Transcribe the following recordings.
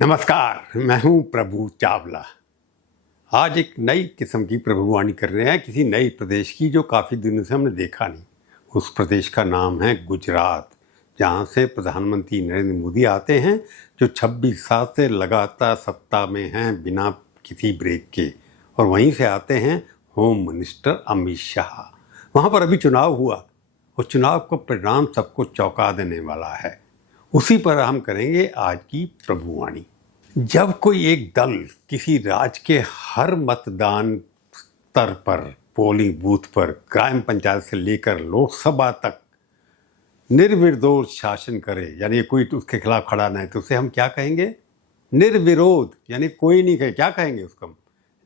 नमस्कार, मैं हूं प्रभु चावला। आज एक नई किस्म की प्रभुवाणी कर रहे हैं किसी नए प्रदेश की जो काफ़ी दिनों से हमने देखा नहीं। उस प्रदेश का नाम है गुजरात, जहां से प्रधानमंत्री नरेंद्र मोदी आते हैं, जो 26 साल से लगातार सत्ता में हैं बिना किसी ब्रेक के। और वहीं से आते हैं होम मिनिस्टर अमित शाह। वहाँ पर अभी चुनाव हुआ और चुनाव का परिणाम सबको चौंका देने वाला है। उसी पर हम करेंगे आज की प्रभुवाणी। जब कोई एक दल किसी राज्य के हर मतदान स्तर पर, पोलिंग बूथ पर, ग्राम पंचायत से लेकर लोकसभा तक निर्विरोध शासन करे, यानी कोई उसके खिलाफ खड़ा नहीं, तो उसे हम क्या कहेंगे? निर्विरोध, यानी कोई नहीं कहे, क्या कहेंगे उसको हम?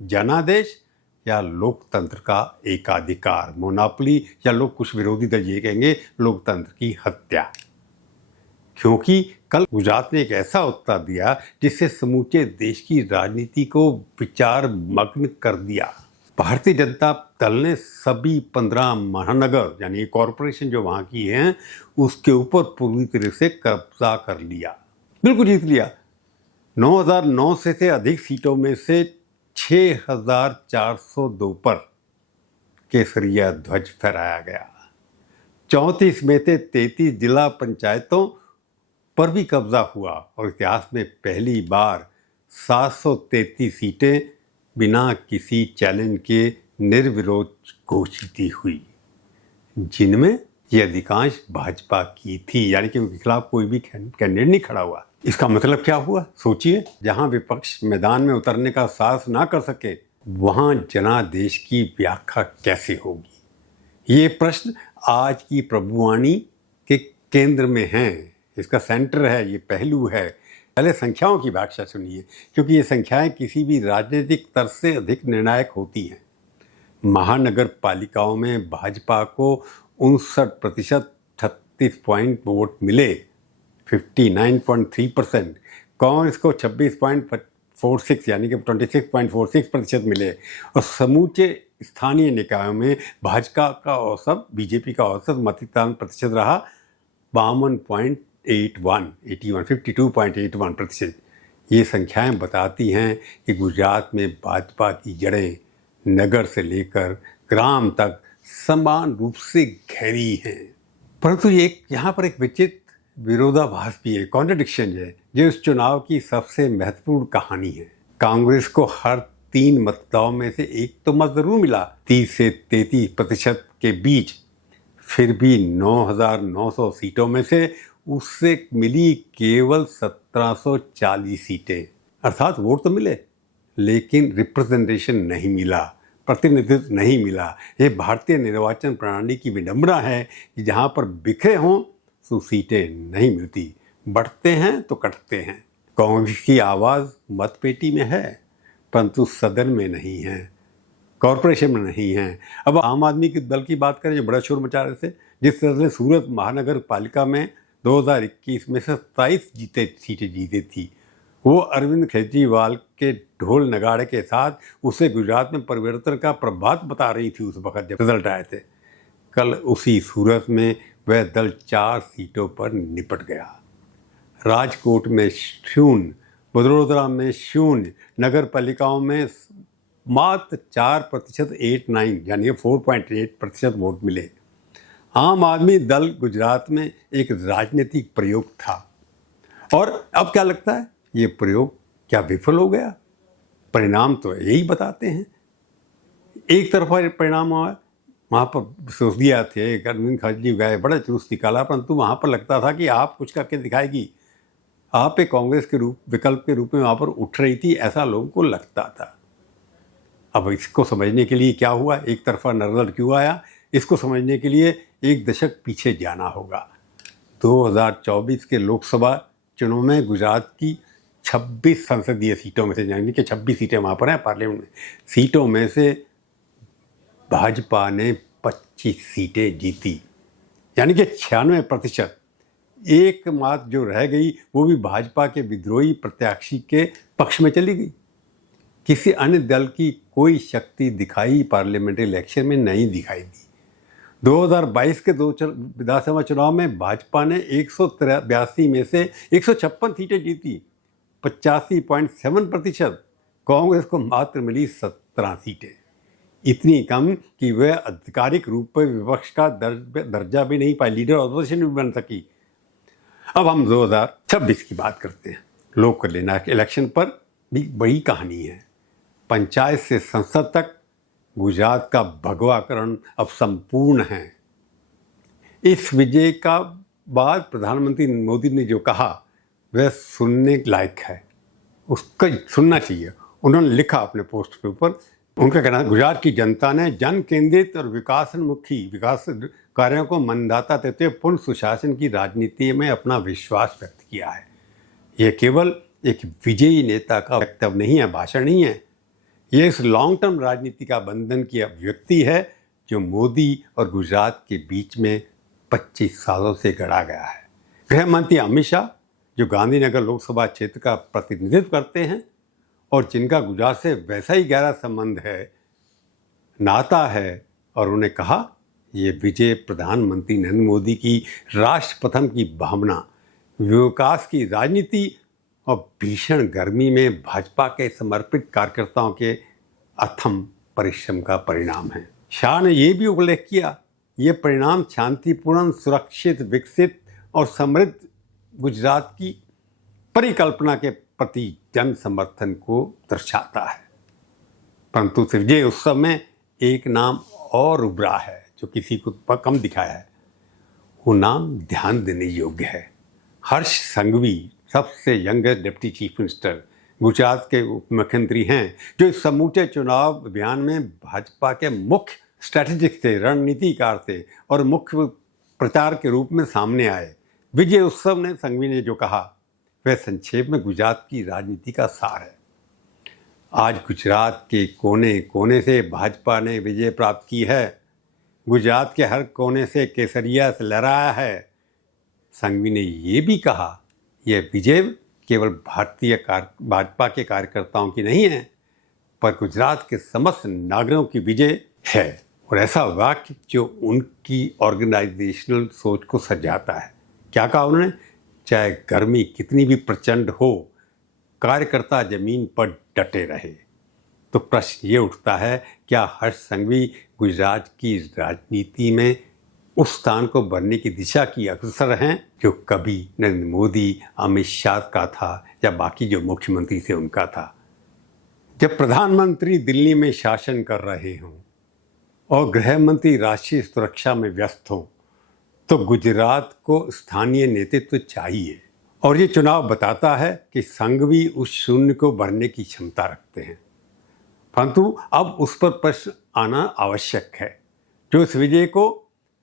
जनादेश या लोकतंत्र का एकाधिकार, मोनोपोली, या लोग कुछ विरोधी दल ये कहेंगे लोकतंत्र की हत्या। क्योंकि कल गुजरात ने एक ऐसा उत्तर दिया जिससे समूचे देश की राजनीति को विचार मग्न कर दिया। भारतीय जनता दल ने सभी 15 महानगर यानी कॉरपोरेशन जो वहाँ की हैं उसके ऊपर पूरी तरह से कब्जा कर लिया, बिल्कुल जीत लिया। 9,009 से अधिक सीटों में से 6,402 पर केसरिया ध्वज फहराया गया। 34 में से 33 जिला पंचायतों पर भी कब्जा हुआ और इतिहास में पहली बार 733 सीटें बिना किसी चैलेंज के निर्विरोध घोषित हुई, जिनमें ये अधिकांश भाजपा की थी, यानी कि उनके खिलाफ कोई भी कैंडिडेट नहीं खड़ा हुआ। इसका मतलब क्या हुआ? सोचिए, जहां विपक्ष मैदान में उतरने का साहस ना कर सके वहां जनादेश की व्याख्या कैसे होगी? ये प्रश्न आज की प्रभुवाणी के केंद्र में है, इसका सेंटर है, ये पहलू है। पहले संख्याओं की व्याख्या सुनिए, क्योंकि ये संख्याएं किसी भी राजनीतिक तर्क से अधिक निर्णायक होती हैं। महानगर पालिकाओं में भाजपा को 59% 36 पॉइंट वोट मिले, 59.3%। कांग्रेस को 26.46 यानी कि 26.46% मिले। और समूचे स्थानीय निकायों में भाजपा का औसत, बीजेपी का औसत मतदान प्रतिशत रहा 52.81%। ये संख्याएं बताती हैं कि गुजरात में भाजपा की जड़ें नगर से लेकर ग्राम तक समान रूप से गहरी हैं। परंतु यहाँ पर एक विचित्र विरोधाभास भी है, कॉन्ट्रडिक्शन है, जो इस चुनाव की सबसे महत्वपूर्ण कहानी है। कांग्रेस को हर 3 मतदाताओं में से एक तो मत जरूर मिला, 30 से 33% के बीच। फिर भी 9,900 सीटों में से उससे मिली केवल 1,740 सीटें, अर्थात वोट तो मिले लेकिन रिप्रेजेंटेशन नहीं मिला, प्रतिनिधित्व नहीं मिला। ये भारतीय निर्वाचन प्रणाली की विडंबना है कि जहाँ पर बिखरे हों तो सीटें नहीं मिलती, बढ़ते हैं तो कटते हैं। कांग्रेस की आवाज़ मतपेटी में है परंतु सदन में नहीं है, कॉरपोरेशन में नहीं है। अब आम आदमी के दल की बात करें जो बड़ा शोर मचा रहे थे, जिस तरह से सूरत महानगर पालिका में 2021 में से 27 सीटें जीती थी, वो अरविंद केजरीवाल के ढोल नगाड़े के साथ उसे गुजरात में परिवर्तन का प्रभात बता रही थी उस वक्त जब रिजल्ट आए थे। कल उसी सूरत में वह दल 4 सीटों पर निपट गया। राजकोट में 0, वडोदरा में 0, नगर पालिकाओं में मात्र 4% 89 यानी 4.8% वोट मिले। आम आदमी दल गुजरात में एक राजनीतिक प्रयोग था और अब क्या लगता है, ये प्रयोग क्या विफल हो गया? परिणाम तो यही बताते हैं। एक तरफा परिणाम हुआ, वहाँ पर सोच दिया थे अरविंद केजरीवाल गए, बड़ा जुलूस निकाला, परंतु वहाँ पर लगता था कि आप कुछ करके दिखाएगी, आप एक कांग्रेस के विकल्प के रूप में वहाँ पर उठ रही थी, ऐसा लोगों को लगता था। अब इसको समझने के लिए क्या हुआ, एक तरफा रिजल्ट क्यों आया, इसको समझने के लिए एक दशक पीछे जाना होगा। 2024 के लोकसभा चुनाव में गुजरात की 26 संसदीय सीटों में से, यानी कि 26 सीटें वहाँ पर हैं पार्लियामेंट में, सीटों में से भाजपा ने 25 सीटें जीती, यानी कि 96%। एकमात्र जो रह गई वो भी भाजपा के विद्रोही प्रत्याशी के पक्ष में चली गई। किसी अन्य दल की कोई शक्ति दिखाई पार्लियामेंट्री इलेक्शन में नहीं दिखाई दी। 2022 के विधानसभा चुनाव में भाजपा ने 183 में से 156 सीटें जीती, 85.7%, कांग्रेस को मात्र मिली 17 सीटें, इतनी कम कि वह आधिकारिक रूप में विपक्ष का दर्जा भी नहीं पाई, लीडर ऑपोजिशन भी बन सकी। अब हम 2026 की बात करते हैं। लोक निर्णायक इलेक्शन पर भी बड़ी कहानी है। पंचायत से संसद तक गुजरात का भगवाकरण अब संपूर्ण है। इस विजय का बाद प्रधानमंत्री मोदी ने जो कहा वह सुनने लायक है, उसका सुनना चाहिए। उन्होंने लिखा अपने पोस्ट के ऊपर, उनका कहना है, गुजरात की जनता ने जन केंद्रित और विकासोन्मुखी विकास कार्यों को मनदाता देते हुए पूर्ण सुशासन की राजनीति में अपना विश्वास व्यक्त किया है। यह केवल एक विजयी नेता का वक्तव्य नहीं है, भाषण नहीं है, यह इस लॉन्ग टर्म राजनीति का बंधन की अभिव्यक्ति है जो मोदी और गुजरात के बीच में 25 सालों से गढ़ा गया है। गृह मंत्री अमित शाह, जो गांधीनगर लोकसभा क्षेत्र का प्रतिनिधित्व करते हैं और जिनका गुजरात से वैसा ही गहरा संबंध है, नाता है, और उन्हें कहा ये विजय प्रधानमंत्री नरेंद्र मोदी की राष्ट्रप्रथम की भावना, विकास की राजनीति और भीषण गर्मी में भाजपा के समर्पित कार्यकर्ताओं के अथम परिश्रम का परिणाम है। शाह ने यह भी उल्लेख किया, ये परिणाम शांतिपूर्ण, सुरक्षित, विकसित और समृद्ध गुजरात की परिकल्पना के प्रति जन समर्थन को दर्शाता है। परंतु विजय उत्सव में एक नाम और उभरा है जो किसी को कम दिखाया है। वो नाम ध्यान देने योग्य है। हर्ष संघवी, सबसे youngest deputy chief minister, Gujarat के उप मुख्यमंत्री हैं, जो इस समूचे चुनाव अभियान में भाजपा के मुख्य स्ट्रैटेजिक थे, रणनीतिकार थे और मुख्य प्रचार के रूप में सामने आए। विजय उत्सव ने संघवी ने जो कहा वह संक्षेप में गुजरात की राजनीति का सार है। आज गुजरात के कोने कोने से भाजपा ने विजय प्राप्त की है। गुजरात के हर कोने से केसरिया लहराया है। संघवी ने ये भी कहा यह विजय केवल भाजपा के कार्यकर्ताओं की नहीं है, पर गुजरात के समस्त नागरिकों की विजय है। और ऐसा वाक्य जो उनकी ऑर्गेनाइजेशनल सोच को सजाता है। क्या कहा उन्होंने? चाहे गर्मी कितनी भी प्रचंड हो, कार्यकर्ता जमीन पर डटे रहे। तो प्रश्न ये उठता है, क्या हर्ष संघवी गुजरात की राजनीति में उस स्थान को बनने की दिशा की अग्रसर हैं जो कभी नरेंद्र मोदी, अमित शाह का था या बाकी जो मुख्यमंत्री थे उनका था। जब प्रधानमंत्री दिल्ली में शासन कर रहे हों और गृह मंत्री राष्ट्रीय सुरक्षा में व्यस्त हों, तो गुजरात को स्थानीय नेतृत्व चाहिए। और ये चुनाव बताता है कि संघवी उस शून्य को भरने की क्षमता रखते हैं। परंतु अब उस पर प्रश्न आना आवश्यक है, जो इस विजय को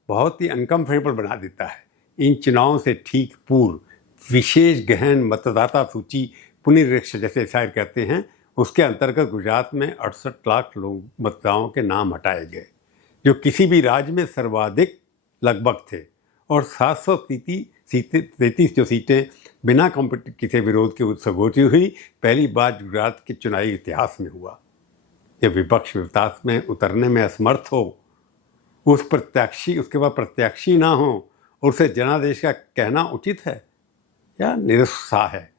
बहुत ही अनकम्फर्टेबल बना देता है। इन चुनावों से ठीक पूर्व विशेष गहन मतदाता सूची पुनरीक्षण, जैसे शायद कहते हैं, उसके अंतर्गत गुजरात में 68 लाख लोग मतदाताओं के नाम हटाए गए, जो किसी भी राज्य में सर्वाधिक लगभग थे। और 733 जो सीटें बिना किसी विरोध के संगोची हुई, पहली बार गुजरात के चुनावी इतिहास में हुआ। जब विपक्ष विकास में उतरने में असमर्थ हो, उसके बाद प्रत्याशी ना हो, उसे जनादेश का कहना उचित है या निरुत्साह है?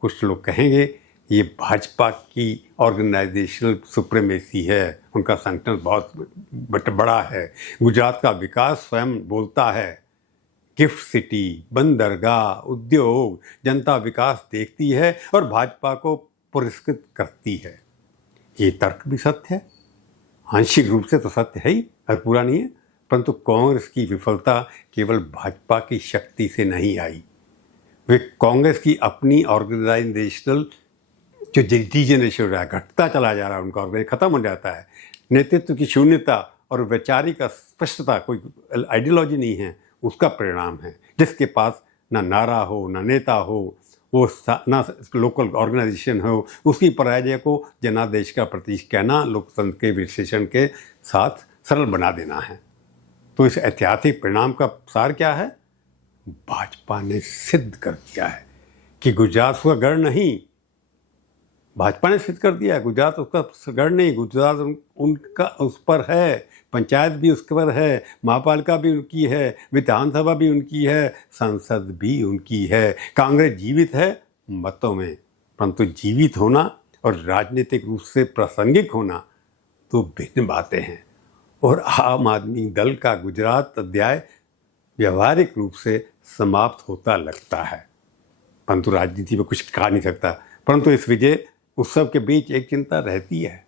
कुछ लोग कहेंगे ये भाजपा की ऑर्गेनाइजेशनल सुप्रीमेसी है, उनका संगठन बहुत बड़ा है। गुजरात का विकास स्वयं बोलता है। गिफ्ट सिटी, बंदरगाह, उद्योग, जनता विकास देखती है और भाजपा को पुरस्कृत करती है। ये तर्क भी सत्य है, आंशिक रूप से तो सत्य है ही, और पूरा नहीं है। परंतु कांग्रेस की विफलता केवल भाजपा की शक्ति से नहीं आई। वे कांग्रेस की अपनी ऑर्गेनाइजेशनल जो डिजेनरेशन हो रहा है, घटता चला जा रहा है, उनका ऑर्गेनाइज खत्म हो जाता है। नेतृत्व की शून्यता और वैचारिक स्पष्टता, कोई आइडियोलॉजी नहीं है, उसका परिणाम है। जिसके पास ना नारा हो, ना नेता हो, वो ना लोकल ऑर्गेनाइजेशन हो, उसकी पराजय को जनादेश का प्रतीक कहना लोकतंत्र के विश्लेषण के साथ सरल बना देना है। तो इस ऐतिहासिक परिणाम का सार क्या है? भाजपा ने सिद्ध कर दिया है कि गुजरात उसका गढ़ नहीं, भाजपा ने सिद्ध कर दिया है गुजरात उसका गढ़ नहीं, गुजरात उनका उस पर है। पंचायत भी उसके पर है, महापालिका भी उनकी है, विधानसभा भी उनकी है, संसद भी उनकी है। कांग्रेस जीवित है मतों में, परंतु जीवित होना और राजनीतिक रूप से प्रासंगिक होना दो भिन्न बातें हैं। और आम आदमी दल का गुजरात अध्याय व्यवहारिक रूप से समाप्त होता लगता है, परंतु राजनीति में कुछ कहा नहीं सकता। परंतु इस विजय उत्सव के बीच एक चिंता रहती है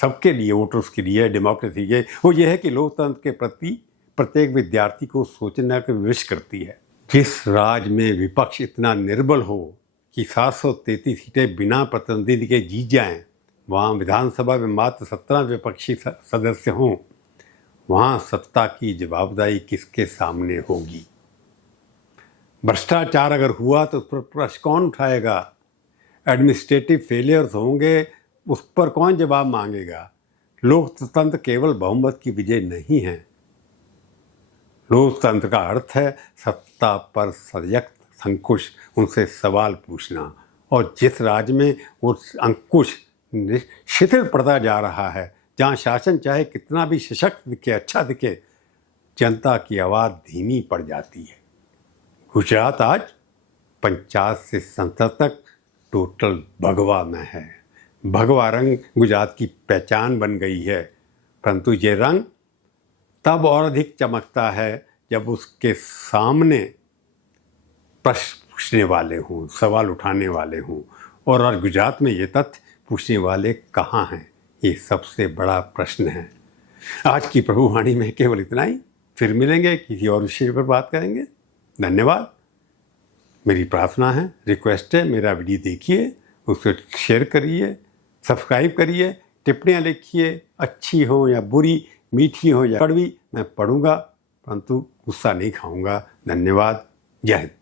सबके लिए, वोटर्स के लिए, डेमोक्रेसी के, वो ये है कि लोकतंत्र के प्रति प्रत्येक विद्यार्थी को सोचने का विवश करती है। जिस राज्य में विपक्ष इतना निर्बल हो कि 733 सीटें बिना प्रतिनिधि के जीत जाएं, वहाँ विधानसभा में मात्र 17 विपक्षी सदस्य हों, वहाँ सत्ता की जवाबदारी किसके सामने होगी? भ्रष्टाचार अगर हुआ तो उस पर प्रश्न कौन उठाएगा? एडमिनिस्ट्रेटिव फेलियर्स होंगे, उस पर कौन जवाब मांगेगा? लोकतंत्र केवल बहुमत की विजय नहीं है। लोकतंत्र का अर्थ है सत्ता पर सजग अंकुश, उनसे सवाल पूछना। और जिस राज्य में वो अंकुश शिथिल पड़ता जा रहा है, जहाँ शासन चाहे कितना भी सशक्त दिखे, अच्छा दिखे, जनता की आवाज़ धीमी पड़ जाती है। गुजरात आज पंचायत से संसद तक टोटल भगवा में है। भगवा रंग गुजरात की पहचान बन गई है, परंतु ये रंग तब और अधिक चमकता है जब उसके सामने प्रश्न पूछने वाले हों, सवाल उठाने वाले हों। और आज गुजरात में ये तथ्य पूछने वाले कहाँ हैं, ये सबसे बड़ा प्रश्न है। आज की प्रभुवाणी में केवल इतना ही। फिर मिलेंगे, किसी और विषय पर बात करेंगे। धन्यवाद। मेरी प्रार्थना है, रिक्वेस्ट है, मेरा वीडियो देखिए, उसको शेयर करिए, सब्सक्राइब करिए, टिप्पणियाँ लिखिए, अच्छी हो या बुरी, मीठी हो या कड़वी, मैं पढ़ूंगा, परंतु गुस्सा नहीं खाऊंगा। धन्यवाद। जय हिंद।